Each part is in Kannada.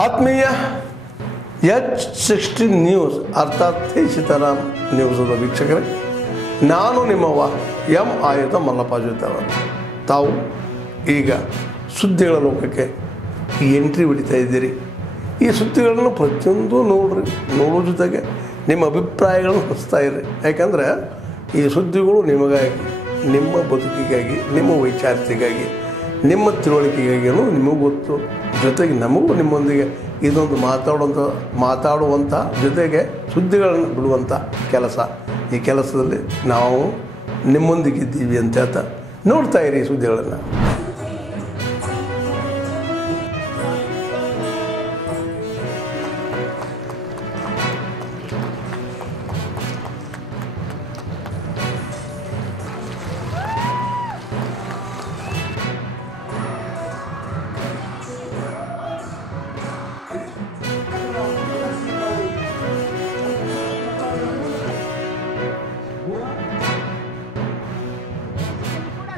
ಆತ್ಮೀಯ H16 ನ್ಯೂಸ್ ಅರ್ಥಾತ್ ಸೀತಾರಾಮ್ ನ್ಯೂಸದ ವೀಕ್ಷಕರೇ, ನಾನು ನಿಮ್ಮವ ಎಂ ಆಯುಧ ಮಲ್ಲಪ್ಪ ಜೊತೆವರು. ತಾವು ಈಗ ಸುದ್ದಿಗಳ ಲೋಕಕ್ಕೆ ಎಂಟ್ರಿ ಹೊಡಿತಾ ಇದ್ದೀರಿ. ಈ ಸುದ್ದಿಗಳನ್ನು ಪ್ರತಿಯೊಂದು ನೋಡೋ ಜೊತೆಗೆ ನಿಮ್ಮ ಅಭಿಪ್ರಾಯಗಳನ್ನು ಹಂಚ್ತಾ ಇರ್ರಿ. ಯಾಕಂದರೆ ಈ ಸುದ್ದಿಗಳು ನಿಮಗಾಗಿ, ನಿಮ್ಮ ಬದುಕಿಗಾಗಿ, ನಿಮ್ಮ ವೈಚಾರಿಕೆಗಾಗಿ, ನಿಮ್ಮ ತಿಳುವಳಿಕೆಗಾಗಿಯೂ ನಿಮಗೂ ಗೊತ್ತು. ಜೊತೆಗೆ ನಮಗೂ ನಿಮ್ಮೊಂದಿಗೆ ಇದೊಂದು ಮಾತಾಡುವಂಥ ಜೊತೆಗೆ ಸುದ್ದಿಗಳನ್ನು ಬಿಡುವಂಥ ಕೆಲಸ. ಈ ಕೆಲಸದಲ್ಲಿ ನಾವು ನಿಮ್ಮೊಂದಿಗಿದ್ದೀವಿ ಅಂತ ಹೇಳ್ತಾ ನೋಡ್ತಾ ಇರಿ ಈ ಸುದ್ದಿಗಳನ್ನು.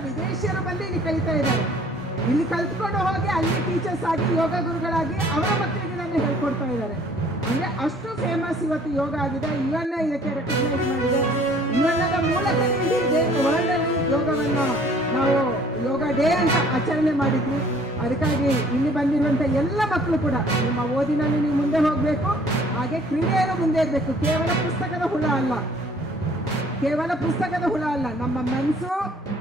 ವಿದೇಶಿಯರು ಬಂದು ಇಲ್ಲಿ ಕಲಿತಾ ಇದ್ದಾರೆ. ಇಲ್ಲಿ ಕಲ್ತ್ಕೊಂಡು ಹೋಗಿ ಅಲ್ಲಿ ಟೀಚರ್ಸ್ ಆಗಿ ಯೋಗ ಗುರುಗಳಾಗಿ ಅವರ ಮಕ್ಕಳಿಗೆ ನಾನು ಹೇಳ್ಕೊಡ್ತಾ ಇದ್ದಾರೆ. ಅಂದ್ರೆ ಅಷ್ಟು ಫೇಮಸ್ ಇವತ್ತು ಯೋಗ ಆಗಿದೆ. UN ಇದಕ್ಕೆ ರೆಕಗ್ನೈಸ್ ಮಾಡಿದೆ. UN ಮೂಲಕ ವರ್ಲ್ಡ್ ಅಲ್ಲಿ ಯೋಗವನ್ನು ನಾವು ಯೋಗ ಡೇ ಅಂತ ಆಚರಣೆ ಮಾಡಿದ್ವಿ. ಅದಕ್ಕಾಗಿ ಇಲ್ಲಿ ಬಂದಿರುವಂಥ ಎಲ್ಲ ಮಕ್ಕಳು ಕೂಡ ನಿಮ್ಮ ಓದಿನಲ್ಲಿ ನೀವು ಮುಂದೆ ಹೋಗಬೇಕು, ಹಾಗೆ ಕ್ರೀಡೆಯನ್ನು ಮುಂದೆ ಇರಬೇಕು. ಕೇವಲ ಪುಸ್ತಕದ ಹುಳ ಅಲ್ಲ, ನಮ್ಮ ಮನಸ್ಸು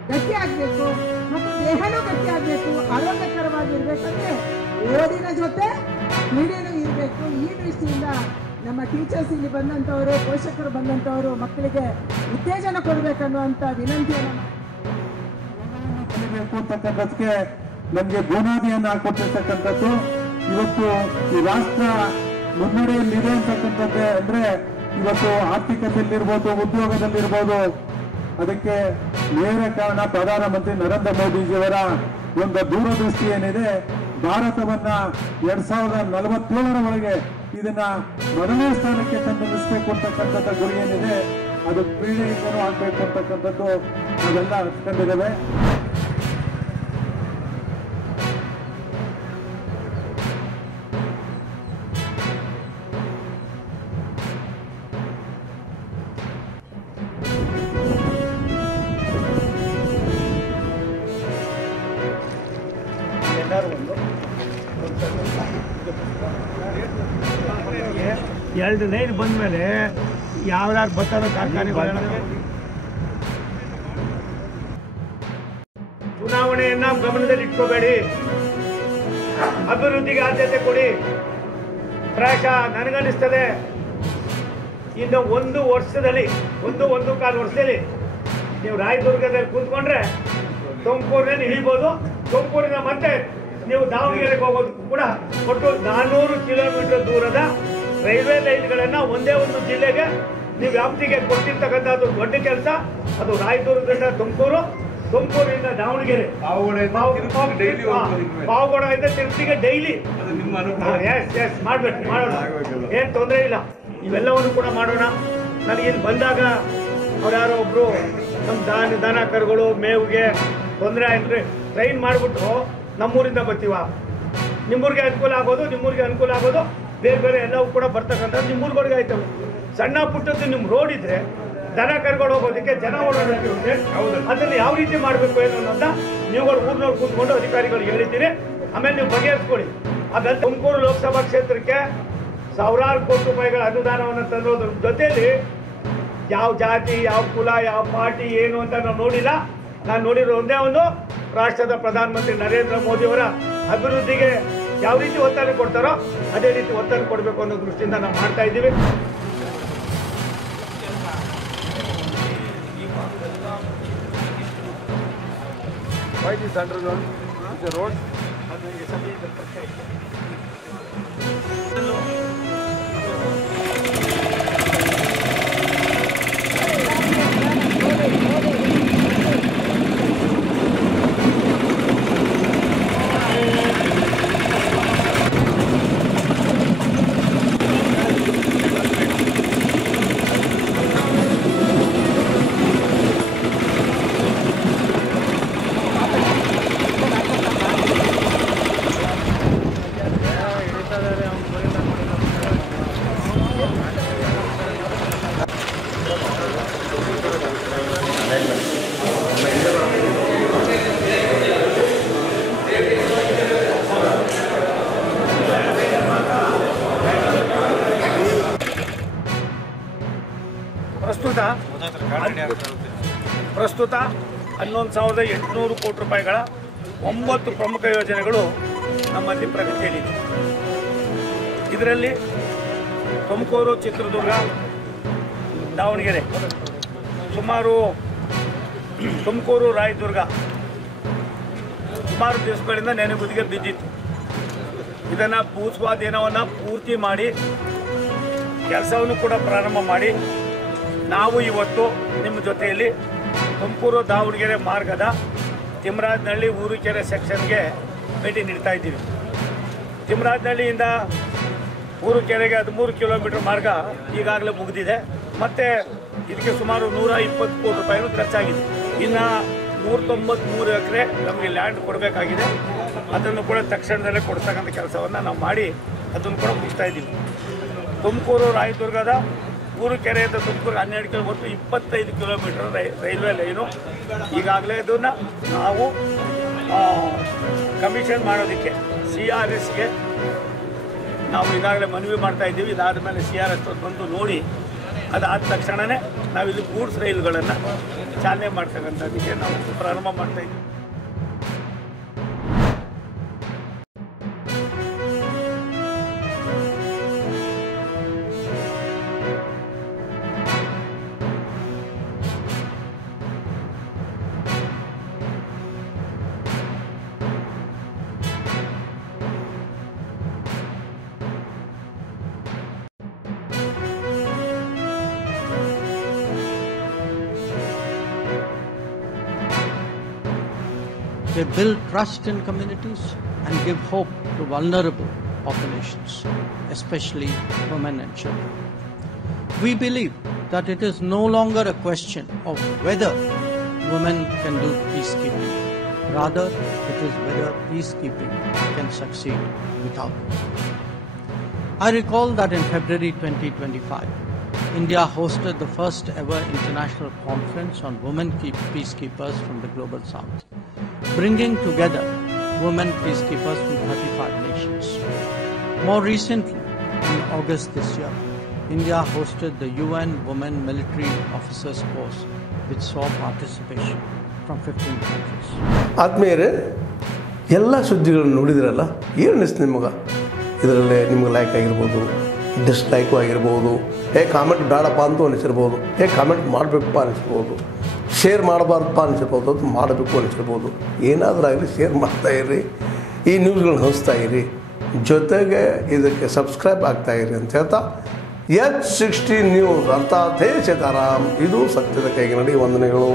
ಗಟ್ಟಿ ಆಗಬೇಕು ಮತ್ತು ದೇಹನೂ ಗಟ್ಟಿ ಆಗಬೇಕು, ಆರೋಗ್ಯಕರವಾಗಿರ್ಬೇಕಂದ್ರೆ ಓದಿನ ಜೊತೆ ಕ್ರೀಡೆನೂ ಇರಬೇಕು. ಈ ದೃಷ್ಟಿಯಿಂದ ನಮ್ಮ ಟೀಚರ್ಸ್ ಇಲ್ಲಿ ಬಂದಂಥವರು, ಪೋಷಕರು ಬಂದಂಥವರು ಮಕ್ಕಳಿಗೆ ಉತ್ತೇಜನ ಕೊಡಬೇಕನ್ನುವಂಥ ವಿನಂತಿಯನ್ನು ಕಲಿಬೇಕು ಅಂತಕ್ಕಂಥದ್ದಕ್ಕೆ ನಮಗೆ ಬುನಾದಿಯನ್ನು ಹಾಕೊಟ್ಟಿರ್ತಕ್ಕಂಥದ್ದು. ಇವತ್ತು ಈ ರಾಷ್ಟ್ರ ಮುನ್ನಡೆಯಲ್ಲಿದೆ ಅಂತಕ್ಕಂಥದ್ದೇ ಅಂದ್ರೆ ಇವತ್ತು ಆರ್ಥಿಕತೆಯಲ್ಲಿರ್ಬೋದು, ಉದ್ಯೋಗದಲ್ಲಿರ್ಬೋದು, ಅದಕ್ಕೆ ನೇರ ಕಾರಣ ಪ್ರಧಾನಮಂತ್ರಿ ನರೇಂದ್ರ ಮೋದಿಜಿಯವರ ಒಂದು ದೂರದೃಷ್ಟಿ ಏನಿದೆ. ಭಾರತವನ್ನ 2047ರ ಒಳಗೆ ಇದನ್ನ ಮೊದಲನೇ ಸ್ಥಾನಕ್ಕೆ ತಂದು ನಿಲ್ಲಿಸಬೇಕು ಅಂತಕ್ಕಂಥದ್ದು ಗುರಿ ಏನಿದೆ, ಅದು ಕ್ರೀಡೆಯಿಂದನೂ ಆಗ್ಬೇಕು ಅಂತಕ್ಕಂಥದ್ದು ನಾವೆಲ್ಲ ಹಚ್ಕೊಂಡಿದ್ದೇವೆ. ಎರಡು ಲೈನ್ ಬಂದ ಮೇಲೆ ಯಾವ್ಯಾರು ಬರ್ತಾರೋ ಕಾರ್ಖಾನೆಗಳು ಚುನಾವಣೆಯನ್ನ ಗಮನದಲ್ಲಿ ಇಟ್ಕೋಬೇಡಿ, ಅಭಿವೃದ್ಧಿಗೆ ಆದ್ಯತೆ ಕೊಡಿ. ಪ್ರಾಯಶಃ ನನಗನ್ನಿಸ್ತದೆ ಇನ್ನು ಒಂದು ಕಾಲು ವರ್ಷದಲ್ಲಿ ನೀವು ರಾಯದುರ್ಗದಲ್ಲಿ ಕೂತ್ಕೊಂಡ್ರೆ ತುಮಕೂರಿನಲ್ಲಿ ಇಳಿಬೋದು. ತುಮಕೂರಿನ ಮತ್ತೆ ನೀವು ದಾವಣಗೆರೆಗೆ ಹೋಗೋದು ಕೂಡ ಒಟ್ಟು 400 ಕಿಲೋಮೀಟರ್ ದೂರದ ರೈಲ್ವೆ ಲೈನ್ಗಳನ್ನು ಒಂದೇ ಒಂದು ಜಿಲ್ಲೆಗೆ ನೀವು ವ್ಯಾಪ್ತಿಗೆ ಕೊಟ್ಟಿರ್ತಕ್ಕಂಥದ್ದು ದೊಡ್ಡ ಕೆಲಸ. ಅದು ರಾಯದುರ್ಗದಿಂದ ತುಮಕೂರಿಂದ ದಾವಣಗೆರೆ, ಪಾವಗಡದಿಂದ ತಿರುಪತಿಗೆ ಡೈಲಿ ಮಾಡೋಣ, ಏನು ತೊಂದರೆ ಇಲ್ಲ. ಇವೆಲ್ಲವನ್ನು ಕೂಡ ಮಾಡೋಣ. ನನಗೆ ಇಲ್ಲಿ ಬಂದಾಗ ಅವ್ರು ಯಾರೋ ಒಬ್ರು ನಮ್ಮ ದನ ಕರುಗಳು ಮೇವಿಗೆ ತೊಂದರೆ ಆಯ್ತು, ಟ್ರೈನ್ ಮಾಡಿಬಿಟ್ಟು ನಮ್ಮೂರಿಂದ ಬರ್ತೀವ, ನಿಮ್ಮೂರಿಗೆ ಅನುಕೂಲ ಆಗೋದು, ಬೇರೆ ಎಲ್ಲವೂ ಕೂಡ ಬರ್ತಕ್ಕಂಥದ್ದು ನಿಮ್ಮೂರ್ವರೆಗೆ ಆಯ್ತವೆ. ಸಣ್ಣ ಪುಟ್ಟದ್ದು ನಿಮ್ಮ ರೋಡ್ ಇದ್ರೆ ದನ ಕರ್ಕೊಂಡು ಹೋಗೋದಕ್ಕೆ ಜನ ಓಡಾಡೋಕ್ಕೆ ಅದನ್ನು ಯಾವ ರೀತಿ ಮಾಡಬೇಕು ಏನು ಅನ್ನೋದನ್ನ ನೀವುಗಳು ಊರಿನವ್ರು ಕೂತ್ಕೊಂಡು ಅಧಿಕಾರಿಗಳಿಗೆ ಹೇಳಿದ್ದೀರಿ. ಆಮೇಲೆ ನೀವು ಬಗೆಹರಿಸ್ಕೊಡಿ. ಅದನ್ನು ತುಮಕೂರು ಲೋಕಸಭಾ ಕ್ಷೇತ್ರಕ್ಕೆ ಸಾವಿರಾರು ಕೋಟಿ ರೂಪಾಯಿಗಳ ಅನುದಾನವನ್ನು ತಂದೋದ್ರ ಜೊತೆಯಲ್ಲಿ ಯಾವ ಜಾತಿ, ಯಾವ ಕುಲ, ಯಾವ ಪಾರ್ಟಿ ಏನು ಅಂತ ನಾವು ನೋಡಿಲ್ಲ. ನಾನು ನೋಡಿರೋ ಒಂದೇ ಒಂದು ರಾಷ್ಟ್ರದ ಪ್ರಧಾನಮಂತ್ರಿ ನರೇಂದ್ರ ಮೋದಿಯವರ ಅಭಿವೃದ್ಧಿಗೆ ಯಾವ ರೀತಿ ಒತ್ತಡ ಕೊಡ್ತಾರೋ ಅದೇ ರೀತಿ ಒತ್ತಡ ಕೊಡಬೇಕು ಅನ್ನೋ ದೃಷ್ಟಿಯಿಂದ ನಾವು ಮಾಡ್ತಾ ಇದ್ದೀವಿ. Why this underground? The road? ಪ್ರಸ್ತುತ 11,800 ಕೋಟಿ ರೂಪಾಯಿಗಳ 9 ಪ್ರಮುಖ ಯೋಜನೆಗಳು ನಮ್ಮಲ್ಲಿ ಪ್ರಗತಿಯಲ್ಲಿದೆ. ಇದರಲ್ಲಿ ತುಮಕೂರು, ಚಿತ್ರದುರ್ಗ, ದಾವಣಗೆರೆ, ಸುಮಾರು ತುಮಕೂರು, ರಾಯದುರ್ಗ ಸುಮಾರು ದಿವಸಗಳಿಂದ ನೆನೆಗುದಿಗೆ ಬಿದ್ದಿತ್ತು. ಇದನ್ನು ಭೂಸ್ವಾಧೀನವನ್ನು ಪೂರ್ತಿ ಮಾಡಿ ಕೆಲಸವನ್ನು ಕೂಡ ಪ್ರಾರಂಭ ಮಾಡಿ ನಾವು ಇವತ್ತು ನಿಮ್ಮ ಜೊತೆಯಲ್ಲಿ ತುಮಕೂರು ದಾವಣಗೆರೆ ಮಾರ್ಗದ ತಿಮ್ಮರಾಜನಹಳ್ಳಿ ಊರುಕೆರೆ ಸೆಕ್ಷನ್ಗೆ ಭೇಟಿ ನೀಡ್ತಾ ಇದ್ದೀವಿ. ತಿಮ್ಮರಾಜನಹಳ್ಳಿಯಿಂದ ಊರುಕೆರೆಗೆ 13 ಕಿಲೋಮೀಟರ್ ಮಾರ್ಗ ಈಗಾಗಲೇ ಮುಗಿದಿದೆ. ಮತ್ತು ಇದಕ್ಕೆ ಸುಮಾರು 120 ಕೋಟಿ ರೂಪಾಯಿಗಳು ಖರ್ಚಾಗಿದೆ. ಇನ್ನು 193 ಎಕರೆ ನಮಗೆ ಲ್ಯಾಂಡ್ ಕೊಡಬೇಕಾಗಿದೆ. ಅದನ್ನು ಕೂಡ ತಕ್ಷಣದಲ್ಲೇ ಕೊಡ್ತಕ್ಕಂಥ ಕೆಲಸವನ್ನು ನಾವು ಮಾಡಿ ಅದನ್ನು ಕೂಡ ಮುಗಿಸ್ತಾ ಇದ್ದೀವಿ. ತುಮಕೂರು ರಾಯದುರ್ಗದ ಊರುಕೆರೆಯಿಂದ Tumakuru 12 kilometre 25 kilometre railway line ಈಗಾಗಲೇ ಅದನ್ನು ನಾವು ಕಮಿಷನ್ ಮಾಡೋದಕ್ಕೆ CRSಗೆ ನಾವು ಈಗಾಗಲೇ ಮನವಿ ಮಾಡ್ತಾ ಇದ್ದೀವಿ. ಇದಾದ ಮೇಲೆ CRS ಬಂದು ನೋಡಿ ಅದಾದ ತಕ್ಷಣವೇ ನಾವಿಲ್ಲಿ ಗೂಡ್ಸ್ ರೈಲುಗಳನ್ನು ಚಾಲನೆ ಮಾಡ್ತಕ್ಕಂಥದ್ದಕ್ಕೆ ನಾವು ಪ್ರಾರಂಭ ಮಾಡ್ತಾ ಇದ್ದೀವಿ. They build trust in communities and give hope to vulnerable populations, especially women and children. We believe that it is no longer a question of whether women can do peacekeeping. Rather, it is whether peacekeeping can succeed without women. I recall that in February 2025, India hosted the first ever international conference on women peacekeepers from the global south, bringing together women peacekeepers from 35 nations. More recently, in August this year, India hosted the UN Women Military Officers Course, which saw participation from 15 countries. ಆದ್ಮೇಲೆ ಎಲ್ಲ ಸುದ್ದಿಗಳನ್ನು ನೋಡಿದ್ರಲ್ಲ, ಏನು ಅನಿಸ್ತು ನಿಮಗೆ? ಇದರಲ್ಲಿ ನಿಮ್ಗೆ ಲೈಕ್ ಆಗಿರ್ಬೋದು, ಡಿಸ್ಲೈಕು ಆಗಿರ್ಬೋದು, ಕಾಮೆಂಟ್ ಬೇಡಪ್ಪ ಅಂತೂ ಅನಿಸಿರ್ಬೋದು, ಕಾಮೆಂಟ್ ಮಾಡಬೇಕಪ್ಪ ಅನಿಸ್ಬೋದು, ಶೇರ್ ಮಾಡಬಾರ್ದಪ್ಪ ಅನಿಸಿರ್ಬೋದು, ಅದು ಮಾಡಬೇಕು ಅನಿಸಿರ್ಬೋದು. ಏನಾದರೂ ಆಗಲಿ ಶೇರ್ ಮಾಡ್ತಾಯಿರಿ, ಈ ನ್ಯೂಸ್ಗಳನ್ನ ಹಂಚ್ತಾ ಇರಿ, ಜೊತೆಗೆ ಇದಕ್ಕೆ ಸಬ್ಸ್ಕ್ರೈಬ್ ಆಗ್ತಾಯಿರಿ ಅಂತ ಹೇಳ್ತಾ H16 ನ್ಯೂಸ್ ಅರ್ಥಾತ್ ಹೇ ಸೀತಾರಾಮ್, ಇದು ಸತ್ಯದ ಕೈಗೆ ನಡಿ. ವಂದನೆಗಳು.